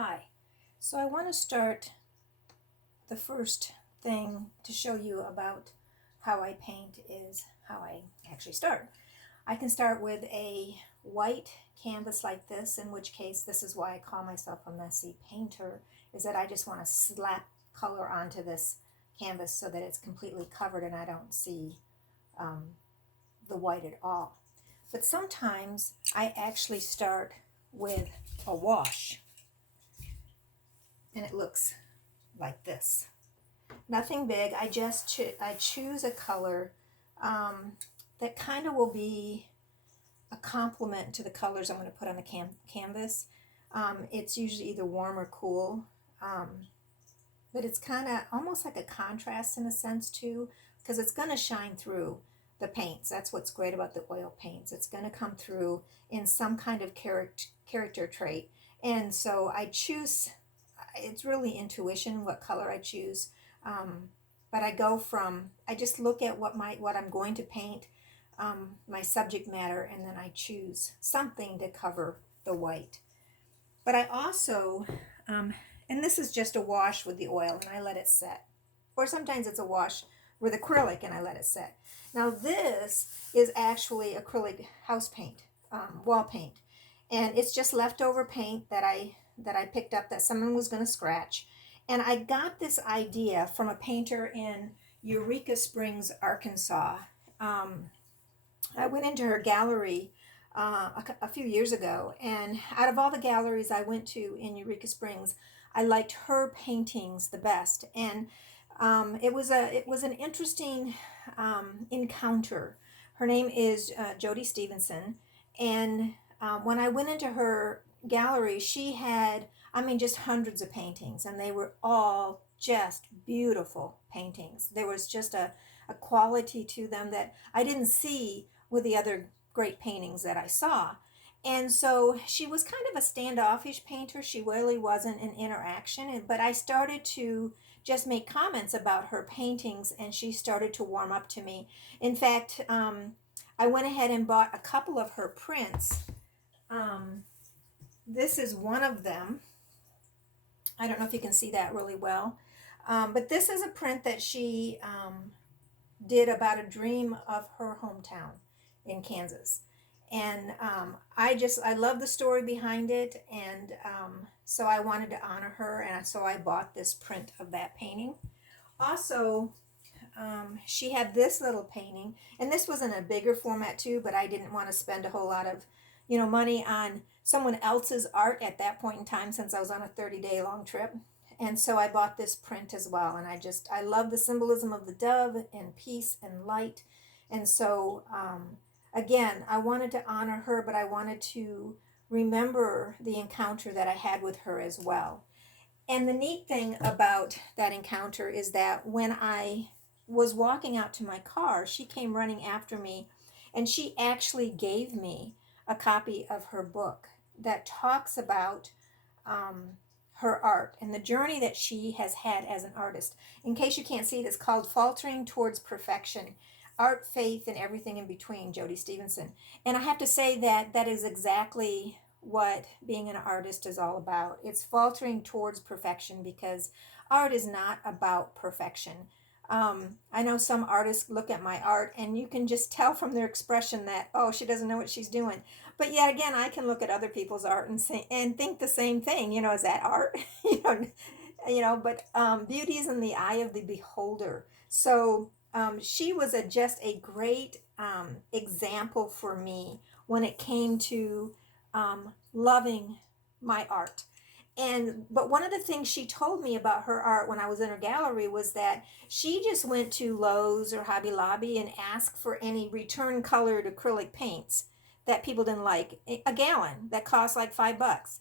Hi. So I want to start the first thing to show you about how I paint is how I actually start. I can start with a white canvas like this, in which case this is why I call myself a messy painter, is that I just want to slap color onto this canvas so that it's completely covered and I don't see um, the white at all. But sometimes I actually start with a wash and it looks like this. Nothing big. I just I choose a color that kind of will be a complement to the colors I'm going to put on the canvas. It's usually either warm or cool, but it's kind of almost like a contrast in a sense too, because it's going to shine through the paints. That's what's great about the oil paints. It's going to come through in some kind of character trait. And so I choose, it's really intuition what color I choose. Um, but I just look at what I'm going to paint, my subject matter, and then I choose something to cover the white. But I also, and this is just a wash with the oil and I let it set. Or sometimes it's a wash with acrylic and I let it set. Now this is actually acrylic house paint, wall paint. And it's just leftover paint that I picked up that someone was going to scratch. And I got this idea from a painter in Eureka Springs, Arkansas. I went into her gallery a few years ago, and out of all the galleries I went to in Eureka Springs, I liked her paintings the best. And it was an interesting encounter. Her name is Jody Stevenson, and when I went into her gallery, she had, I mean, just hundreds of paintings, and they were all just beautiful paintings. There was just a quality to them that I didn't see with the other great paintings that I saw. And so she was kind of a standoffish painter. She really wasn't an interaction, but I started to just make comments about her paintings and she started to warm up to me. In fact, I went ahead and bought a couple of her prints. This is one of them. I don't know if you can see that really well. But this is a print that she did about a dream of her hometown in Kansas. And I love the story behind it. And so I wanted to honor her. And so I bought this print of that painting. Also, she had this little painting. And this was in a bigger format too, but I didn't want to spend a whole lot of money on someone else's art at that point in time since I was on a 30-day long trip. And so I bought this print as well. And I love the symbolism of the dove and peace and light. And so, again, I wanted to honor her, but I wanted to remember the encounter that I had with her as well. And the neat thing about that encounter is that when I was walking out to my car, she came running after me and she actually gave me a copy of her book that talks about her art and the journey that she has had as an artist. In case you can't see it, it's called Faltering Towards Perfection: Art, Faith, and Everything in Between, Jody Stevenson. And I have to say that that is exactly what being an artist is all about. It's faltering towards perfection because art is not about perfection. I know some artists look at my art and you can just tell from their expression that, oh, she doesn't know what she's doing. But yet again, I can look at other people's art and say, and think the same thing. Is that art? But beauty is in the eye of the beholder. So she was just a great example for me when it came to loving my art. But one of the things she told me about her art when I was in her gallery was that she just went to Lowe's or Hobby Lobby and asked for any return colored acrylic paints that people didn't like, a gallon that cost like $5.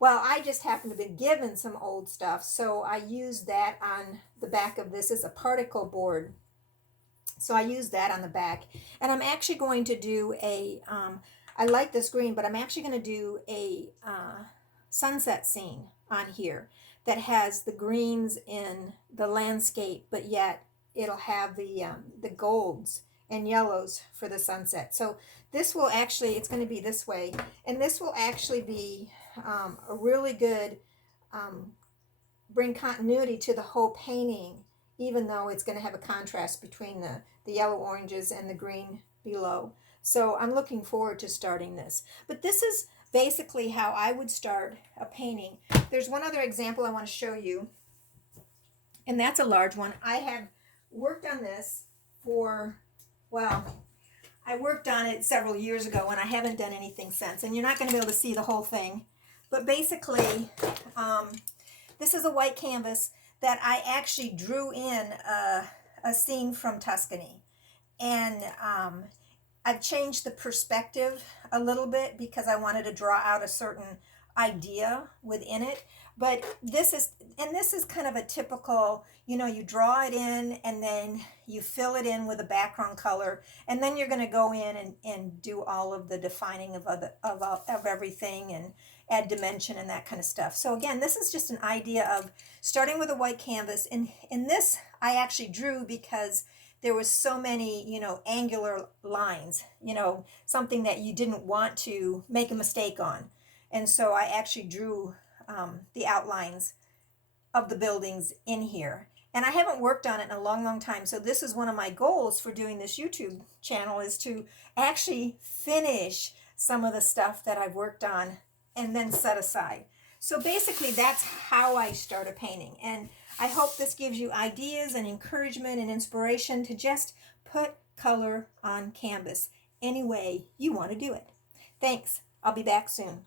Well, I just happened to be given some old stuff, so I used that on the back of this as a particle board. So I used that on the back, and I'm actually going to do I like this green, but I'm actually going to do a sunset scene on here that has the greens in the landscape, but yet it'll have the golds and yellows for the sunset. So this will actually, it's going to be this way, and this will actually be a really good bring continuity to the whole painting, even though it's going to have a contrast between the yellow oranges and the green below. So I'm looking forward to starting this. But this is basically how I would start a painting. There's one other example I want to show you, and that's a large one. I have worked on this for, well, I worked on it several years ago and I haven't done anything since. And you're not going to be able to see the whole thing. But basically, this is a white canvas that I actually drew in a scene from Tuscany. And I've changed the perspective a little bit because I wanted to draw out a certain idea within it. But this is kind of a typical, you draw it in and then you fill it in with a background color, and then you're going to go in and do all of the defining of everything and add dimension and that kind of stuff. So again, this is just an idea of starting with a white canvas. And in this, I actually drew because there was so many, angular lines, something that you didn't want to make a mistake on. And so I actually drew the outlines of the buildings in here. And I haven't worked on it in a long, long time. So this is one of my goals for doing this YouTube channel, is to actually finish some of the stuff that I've worked on and then set aside. So basically that's how I start a painting. And I hope this gives you ideas and encouragement and inspiration to just put color on canvas any way you want to do it. Thanks. I'll be back soon.